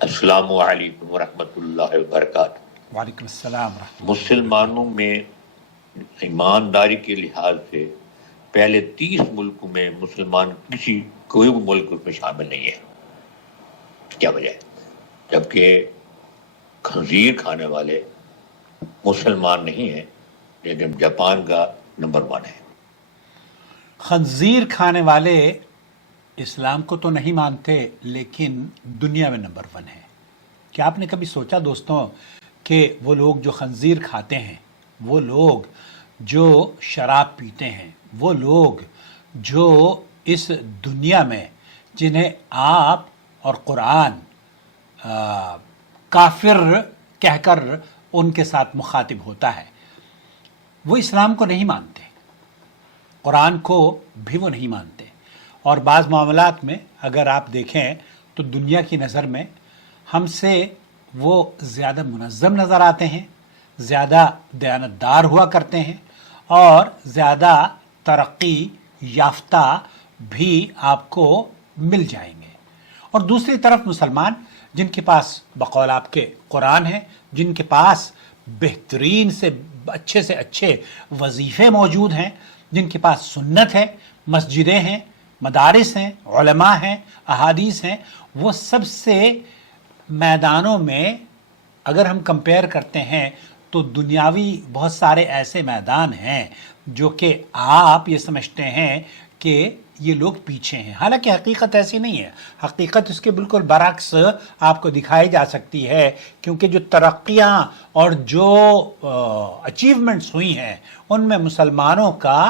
السلام علیکم ورحمۃ اللہ وبرکاتہ۔ وعلیکم السلام ورحمۃ اللہ۔ مسلمانوں میں ایمانداری کے لحاظ سے پہلے 30 ملکوں میں مسلمان کوئی ملک اس میں شامل نہیں ہے۔ کیا وجہ ہے؟ جبکہ خنزیر کھانے والے مسلمان نہیں ہیں، لیکن جاپان کا نمبر 1 ہے۔ خنزیر کھانے والے اسلام کو تو نہیں مانتے لیکن دنیا میں نمبر 1 ہے۔ کیا آپ نے کبھی سوچا دوستوں کہ وہ لوگ جو خنزیر کھاتے ہیں، وہ لوگ جو شراب پیتے ہیں، وہ لوگ جو اس دنیا میں جنہیں آپ اور قرآن کافر کہہ کر ان کے ساتھ مخاطب ہوتا ہے، وہ اسلام کو نہیں مانتے، قرآن کو بھی وہ نہیں مانتے، اور بعض معاملات میں اگر آپ دیکھیں تو دنیا کی نظر میں ہم سے وہ زیادہ منظم نظر آتے ہیں، زیادہ دیانتدار ہوا کرتے ہیں، اور زیادہ ترقی یافتہ بھی آپ کو مل جائیں گے۔ اور دوسری طرف مسلمان جن کے پاس بقول آپ کے قرآن ہے، جن کے پاس بہترین سے اچھے وظیفے موجود ہیں، جن کے پاس سنت ہے، مسجدیں ہیں، مدارس ہیں، علماء ہیں، احادیث ہیں، وہ سب سے میدانوں میں اگر ہم کمپیئر کرتے ہیں تو دنیاوی بہت سارے ایسے میدان ہیں جو کہ آپ یہ سمجھتے ہیں کہ یہ لوگ پیچھے ہیں، حالانکہ حقیقت ایسی نہیں ہے۔ حقیقت اس کے بالکل برعکس آپ کو دکھائی جا سکتی ہے، کیونکہ جو ترقیاں اور جو اچیومنٹس ہوئی ہیں ان میں مسلمانوں کا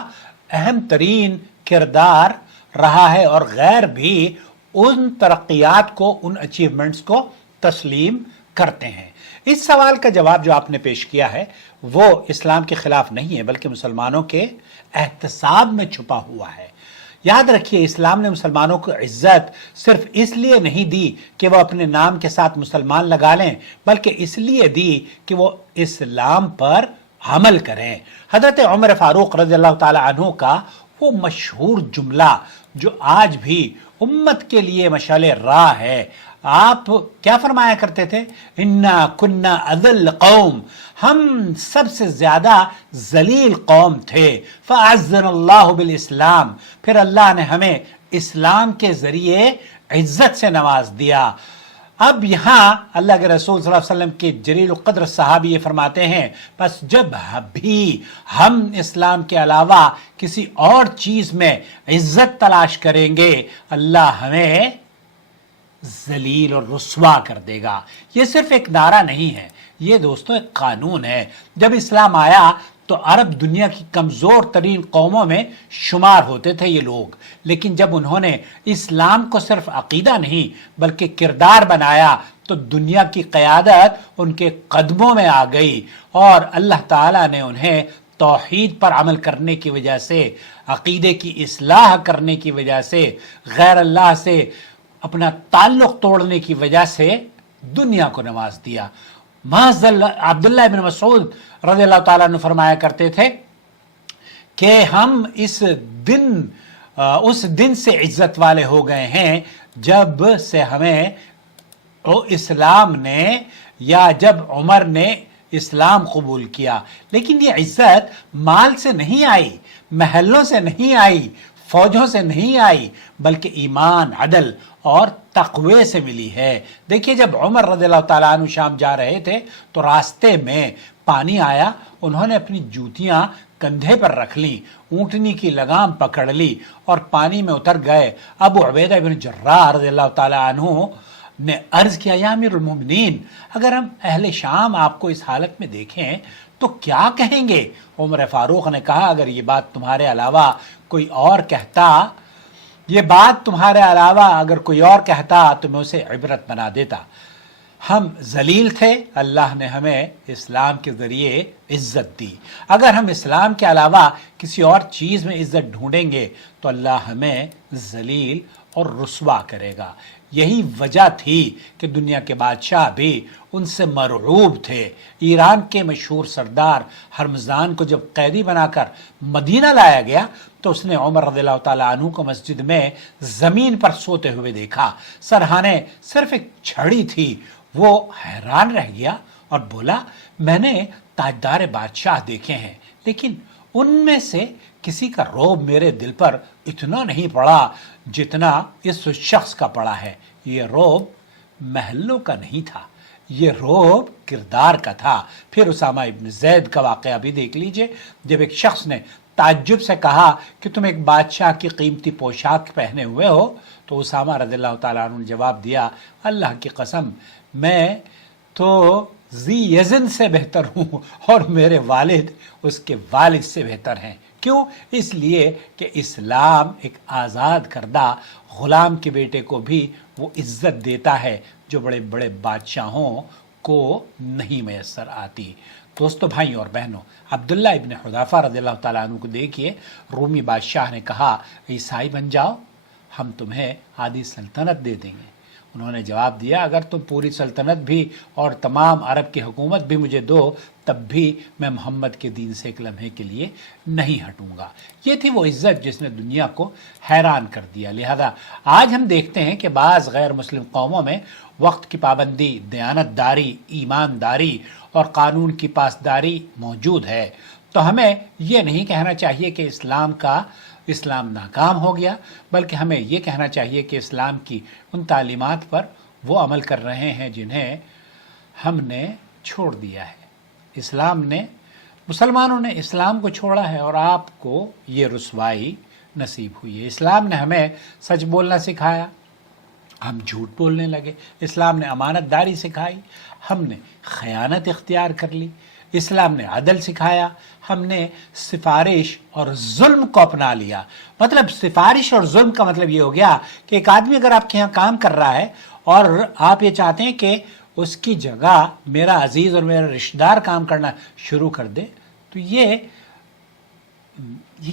اہم ترین کردار رہا ہے، اور غیر بھی ان ترقیات کو، ان اچیومنٹس کو تسلیم کرتے ہیں۔ اس سوال کا جواب جو آپ نے پیش کیا ہے وہ اسلام کے خلاف نہیں ہے، بلکہ مسلمانوں کے احتساب میں چھپا ہوا ہے۔ یاد رکھیے، اسلام نے مسلمانوں کو عزت صرف اس لیے نہیں دی کہ وہ اپنے نام کے ساتھ مسلمان لگا لیں، بلکہ اس لیے دی کہ وہ اسلام پر عمل کریں۔ حضرت عمر فاروق رضی اللہ تعالی عنہ کا وہ مشہور جملہ جو آج بھی امت کے لیے مشعل راہ ہے، آپ کیا فرمایا کرتے تھے؟ انا کنا اذل قوم، ہم سب سے زیادہ ذلیل قوم تھے، فاعزنا اللہ بالاسلام، پھر اللہ نے ہمیں اسلام کے ذریعے عزت سے نواز دیا۔ اب یہاں اللہ کے رسول صلی اللہ علیہ وسلم کے جلیل القدر صحابی یہ فرماتے ہیں، بس جب بھی ہم اسلام کے علاوہ کسی اور چیز میں عزت تلاش کریں گے، اللہ ہمیں ذلیل اور رسوا کر دے گا۔ یہ صرف ایک نعرہ نہیں ہے، یہ دوستوں ایک قانون ہے۔ جب اسلام آیا تو عرب دنیا کی کمزور ترین قوموں میں شمار ہوتے تھے یہ لوگ، لیکن جب انہوں نے اسلام کو صرف عقیدہ نہیں بلکہ کردار بنایا تو دنیا کی قیادت ان کے قدموں میں آ گئی، اور اللہ تعالیٰ نے انہیں توحید پر عمل کرنے کی وجہ سے، عقیدے کی اصلاح کرنے کی وجہ سے، غیر اللہ سے اپنا تعلق توڑنے کی وجہ سے دنیا کو نواز دیا۔ محض عبداللہ بن مسعود رضی اللہ تعالیٰ عنہ فرمایا کرتے تھے کہ ہم اس دن سے عزت والے ہو گئے ہیں جب سے ہمیں اسلام نے، یا جب عمر نے اسلام قبول کیا۔ لیکن یہ عزت مال سے نہیں آئی، محلوں سے نہیں آئی، فوجوں سے نہیں آئی، بلکہ ایمان، عدل اور تقوی سے ملی ہے۔ دیکھیے، جب عمر رضی اللہ تعالیٰ عنہ شام جا رہے تھے تو راستے میں پانی آیا، انہوں نے اپنی جوتیاں کندھے پر رکھ لیں، اونٹنی کی لگام پکڑ لی اور پانی میں اتر گئے۔ ابو عبیدہ بن جراح رضی اللہ تعالیٰ عنہ نے عرض کیا، یا امیر المومنین، اگر ہم اہل شام آپ کو اس حالت میں دیکھیں تو کیا کہیں گے؟ عمر فاروق نے کہا، اگر یہ بات تمہارے علاوہ کوئی اور کہتا، اگر کوئی اور کہتا تو میں اسے عبرت بنا دیتا۔ ہم ذلیل تھے، اللہ نے ہمیں اسلام کے ذریعے عزت دی۔ اگر ہم اسلام کے علاوہ کسی اور چیز میں عزت ڈھونڈیں گے تو اللہ ہمیں ذلیل اور رسوا کرے گا۔ یہی وجہ تھی کہ دنیا کے بادشاہ بھی ان سے مرعوب تھے۔ ایران کے مشہور سردار ہرمزان کو جب قیدی بنا کر مدینہ لایا گیا تو اس نے عمر رضی اللہ تعالیٰ عنہ کو مسجد میں زمین پر سوتے ہوئے دیکھا، سرہانے صرف ایک چھڑی تھی۔ وہ حیران رہ گیا اور بولا میں نے تاجدار بادشاہ دیکھے ہیں، لیکن ان میں سے کسی کا رعب میرے دل پر اتنا نہیں پڑا جتنا اس شخص کا پڑا ہے۔ یہ رعب محلوں کا نہیں تھا، یہ رعب کردار کا تھا۔ پھر اسامہ ابن زید کا واقعہ بھی دیکھ لیجئے، جب ایک شخص نے تعجب سے کہا کہ تم ایک بادشاہ کی قیمتی پوشاک پہنے ہوئے ہو، تو اسامہ رضی اللہ تعالیٰ عنہ نے جواب دیا اللہ کی قسم میں تو ذی یزن سے بہتر ہوں اور میرے والد اس کے والد سے بہتر ہیں۔ کیوں؟ اس لیے کہ اسلام ایک آزاد کردہ غلام کے بیٹے کو بھی وہ عزت دیتا ہے جو بڑے بڑے بادشاہوں کو نہیں میسر آتی۔ دوستو، بھائی اور بہنوں، عبداللہ ابن حذیفہ رضی اللہ تعالیٰ عنہ کو دیکھیے، رومی بادشاہ نے کہا عیسائی بن جاؤ، ہم تمہیں آدھی سلطنت دے دیں گے۔ انہوں نے جواب دیا اگر تم پوری سلطنت بھی اور تمام عرب کی حکومت بھی مجھے دو تب بھی میں محمد کے دین سے ایک لمحے کے لیے نہیں ہٹوں گا۔ یہ تھی وہ عزت جس نے دنیا کو حیران کر دیا۔ لہذا آج ہم دیکھتے ہیں کہ بعض غیر مسلم قوموں میں وقت کی پابندی، دیانت داری، ایمانداری اور قانون کی پاسداری موجود ہے، تو ہمیں یہ نہیں کہنا چاہیے کہ اسلام ناکام ہو گیا، بلکہ ہمیں یہ کہنا چاہیے کہ اسلام کی ان تعلیمات پر وہ عمل کر رہے ہیں جنہیں ہم نے چھوڑ دیا ہے۔ مسلمانوں نے اسلام کو چھوڑا ہے اور آپ کو یہ رسوائی نصیب ہوئی ہے۔ اسلام نے ہمیں سچ بولنا سکھایا، ہم جھوٹ بولنے لگے۔ اسلام نے امانت داری سکھائی، ہم نے خیانت اختیار کر لی۔ اسلام نے عدل سکھایا، ہم نے سفارش اور ظلم کو اپنا لیا۔ مطلب سفارش اور ظلم کا مطلب یہ ہو گیا کہ ایک آدمی اگر آپ کے یہاں کام کر رہا ہے اور آپ یہ چاہتے ہیں کہ اس کی جگہ میرا عزیز اور میرا رشتہ دار کام کرنا شروع کر دے، تو یہ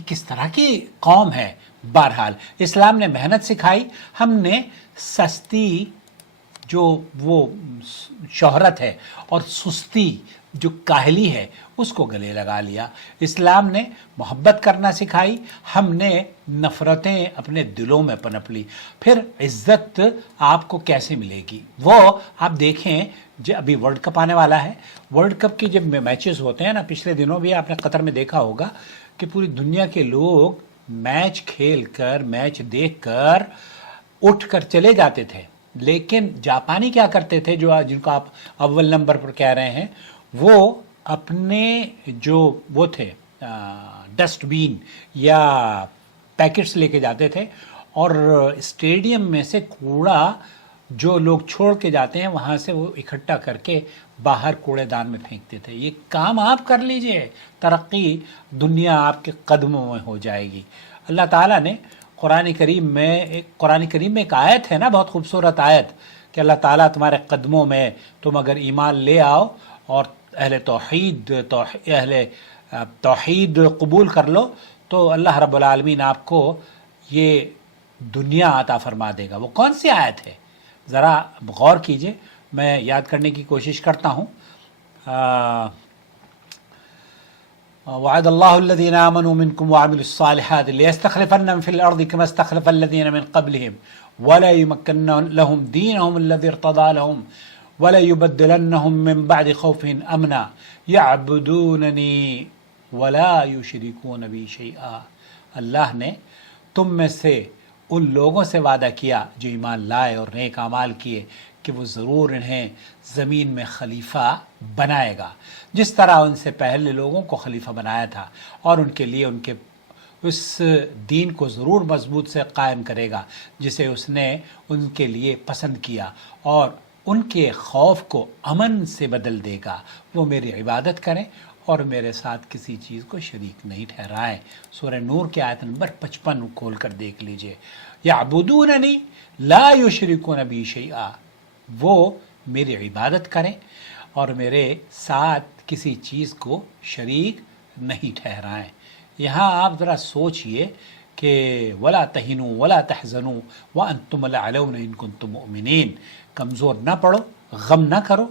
کس طرح کی قوم ہے؟ بہرحال اسلام نے محنت سکھائی، ہم نے سستی جو وہ شہرت ہے اور سستی جو کاہلی ہے اس کو گلے لگا لیا۔ اسلام نے محبت کرنا سکھائی، ہم نے نفرتیں اپنے دلوں میں پنپ لی۔ پھر عزت آپ کو کیسے ملے گی؟ وہ آپ دیکھیں، ابھی ورلڈ کپ آنے والا ہے، ورلڈ کپ کی جب میچز ہوتے ہیں نا، پچھلے دنوں بھی آپ نے قطر میں دیکھا ہوگا کہ پوری دنیا کے لوگ میچ کھیل کر، میچ دیکھ کر اٹھ کر چلے جاتے تھے، لیکن جاپانی کیا کرتے تھے، جن کو آپ اول نمبر پر کہہ رہے ہیں، وہ اپنے جو وہ تھے ڈسٹ بین یا پیکٹس لے کے جاتے تھے اور اسٹیڈیم میں سے کوڑا جو لوگ چھوڑ کے جاتے ہیں وہاں سے وہ اکٹھا کر کے باہر کوڑے دان میں پھینکتے تھے۔ یہ کام آپ کر لیجئے، ترقی دنیا آپ کے قدموں میں ہو جائے گی۔ اللہ تعالیٰ نے قرآن کریم میں ایک آیت ہے نا، بہت خوبصورت آیت، کہ اللہ تعالیٰ تمہارے قدموں میں تم اگر ایمان لے آؤ اور اہل توحید قبول کر لو تو اللہ رب العالمین آپ کو یہ دنیا عطا فرما دے گا۔ وہ کون سی آیت ہے؟ ذرا غور کیجئے، میں یاد کرنے کی کوشش کرتا ہوں۔ وعد اللہ الذین آمنوا منکم وعملوا الصالحات لیستخلفنهم فی الارض کما استخلف الذین من قبلهم ولیمکنن لهم دینهم الذی ارتضی لهم وَلَيُبَدِّلَنَّهُم مِّن بَعْدِ خَوْفِهِمْ أَمْنًا يَعْبُدُونَنِي وَلَا يُشْرِكُونَ بِي شَيْئًا۔ اللہ نے تم میں سے ان لوگوں سے وعدہ کیا جو ایمان لائے اور نیک اعمال کیے کہ وہ ضرور انہیں زمین میں خلیفہ بنائے گا، جس طرح ان سے پہلے لوگوں کو خلیفہ بنایا تھا، اور ان کے لیے ان کے اس دین کو ضرور مضبوط سے قائم کرے گا جسے اس نے ان کے لیے پسند کیا، اور ان کے خوف کو امن سے بدل دے گا۔ وہ میری عبادت کریں اور میرے ساتھ کسی چیز کو شریک نہیں ٹھہرائیں۔ سورہ نور کی آیت نمبر 55 کھول کر دیکھ لیجئے۔ یعبدوننی لا یشرکون بی شیئا، وہ میری عبادت کریں اور میرے ساتھ کسی چیز کو شریک نہیں ٹھہرائیں۔ یہاں آپ ذرا سوچئے کہ ولا تہنوا ولا تحزنوا وانتم الاعلون ان کنتم مؤمنین، کمزور نہ پڑو، غم نہ کرو،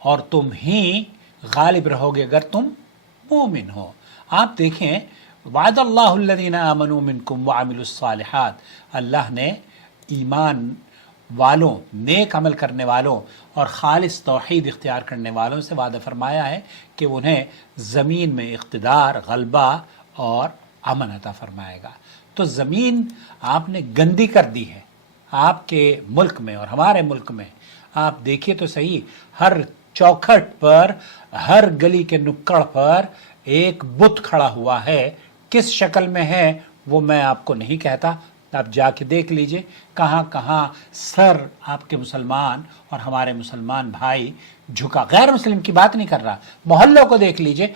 اور تم ہی غالب رہو گے اگر تم مومن ہو۔ آپ دیکھیں وعد اللہ الذین آمنوا منکم وعملوا الصالحات، اللہ نے ایمان والوں، نیک عمل کرنے والوں اور خالص توحید اختیار کرنے والوں سے وعدہ فرمایا ہے کہ انہیں زمین میں اقتدار، غلبہ اور امن عطا فرمائے گا۔ تو زمین آپ نے گندی کر دی ہے آپ کے ملک میں اور ہمارے ملک میں۔ آپ دیکھیے تو صحیح، ہر چوکھٹ پر، ہر گلی کے نکڑ پر ایک بت کھڑا ہوا ہے۔ کس شکل میں ہے وہ میں آپ کو نہیں کہتا، آپ جا کے دیکھ لیجئے کہاں کہاں سر آپ کے مسلمان اور ہمارے مسلمان بھائی جھکا۔ غیر مسلم کی بات نہیں کر رہا، محلوں کو دیکھ لیجئے،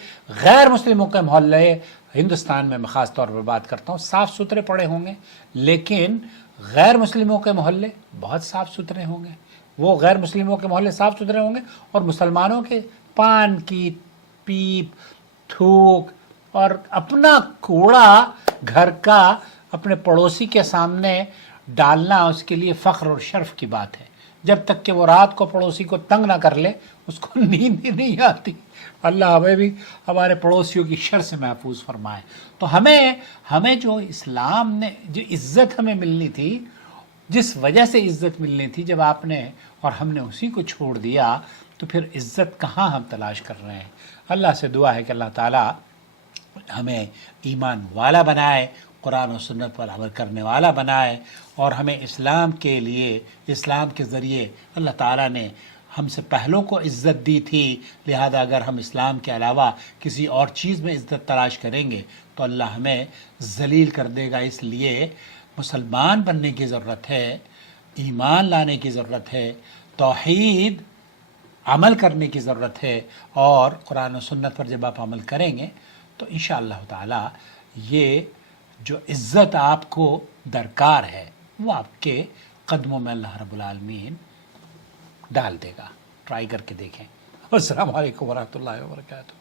غیر مسلموں کے محلے ہندوستان میں خاص طور پر بات کرتا ہوں صاف ستھرے پڑے ہوں گے، لیکن غیر مسلموں کے محلے بہت صاف ستھرے ہوں گے۔ وہ غیر مسلموں کے محلے صاف ستھرے ہوں گے اور مسلمانوں کے پان کی پیپ، تھوک اور اپنا کوڑا گھر کا اپنے پڑوسی کے سامنے ڈالنا اس کے لیے فخر اور شرف کی بات ہے۔ جب تک کہ وہ رات کو پڑوسی کو تنگ نہ کر لے اس کو نیند ہی نہیں آتی۔ اللہ ہمیں بھی ہمارے پڑوسیوں کی شر سے محفوظ فرمائے۔ تو ہمیں جو اسلام نے جو عزت ہمیں ملنی تھی، جس وجہ سے عزت ملنی تھی، جب آپ نے اور ہم نے اسی کو چھوڑ دیا تو پھر عزت کہاں ہم تلاش کر رہے ہیں۔ اللہ سے دعا ہے کہ اللہ تعالیٰ ہمیں ایمان والا بنائے، قرآن و سنت پر عمل کرنے والا بنائے، اور ہمیں اسلام کے لیے، اسلام کے ذریعے اللہ تعالیٰ نے ہم سے پہلوں کو عزت دی تھی، لہذا اگر ہم اسلام کے علاوہ کسی اور چیز میں عزت تلاش کریں گے تو اللہ ہمیں ذلیل کر دے گا۔ اس لیے مسلمان بننے کی ضرورت ہے، ایمان لانے کی ضرورت ہے، توحید عمل کرنے کی ضرورت ہے، اور قرآن و سنت پر جب آپ عمل کریں گے تو انشاءاللہ تعالی یہ جو عزت آپ کو درکار ہے وہ آپ کے قدموں میں اللہ رب العالمین ڈال دے گا۔ ٹرائی کر کے دیکھیں۔ السلام علیکم ورحمۃ اللہ وبرکاتہ۔